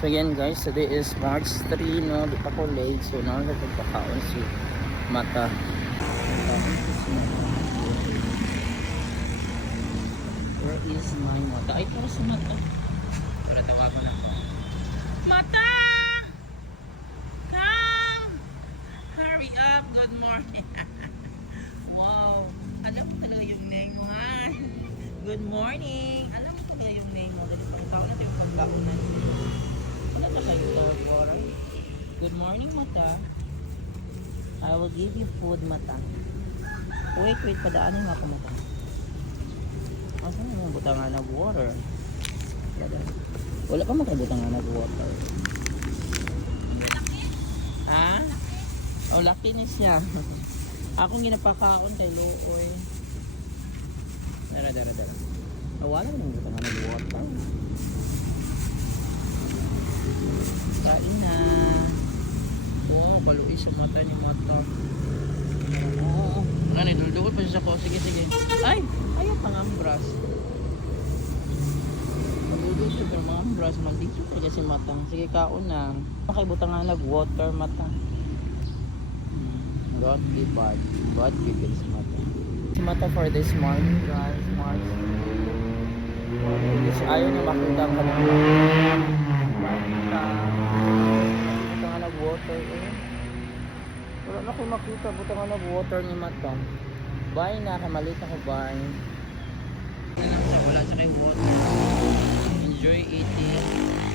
So yan guys, today is March 3, no? Di pa ko late. So na ako nagpapakaon si Mata. Where is my Mata? Ay, ito si Mata. Para tawagan ako. Mata! Come! Hurry up! Good morning! Wow! Alam mo talaga yung name mo, ha? Good morning! Alam mo talaga yung name mo. Dali pa, tawag natin yung pagkaon natin. Wala na kayo sa water. Good morning, Mata. I will give you food, Mata. Wait, padaanin nga ako, Mata. Asan yung butangan ng water? Wala pa makabutangan ng water. Ha? Oh, laki ni siya. Akong ginapakaon kay Looy. Dara. Wala nang butangan ng water. Kain na. Wow, baluis yung mata ni Mata. Oo. Wala na, dulduol pa siya ko. Sige. Ay! Ayaw pang ambras. Dulduol siya pero mga ambras. Maldito talaga si Mata. Sige, kaon na. Makaibutan nga nag-water, Mata. Don't be bad. Bad people si Mata. Si Mata for this morning, guys. Ayaw na makita ang kanila. Makita nga nag-water eh. Wala na ko makita. Buta nga nag-water ni Mata. Bye na. Kamalit ako. Bye. Wala sa kayo water. Enjoy eating.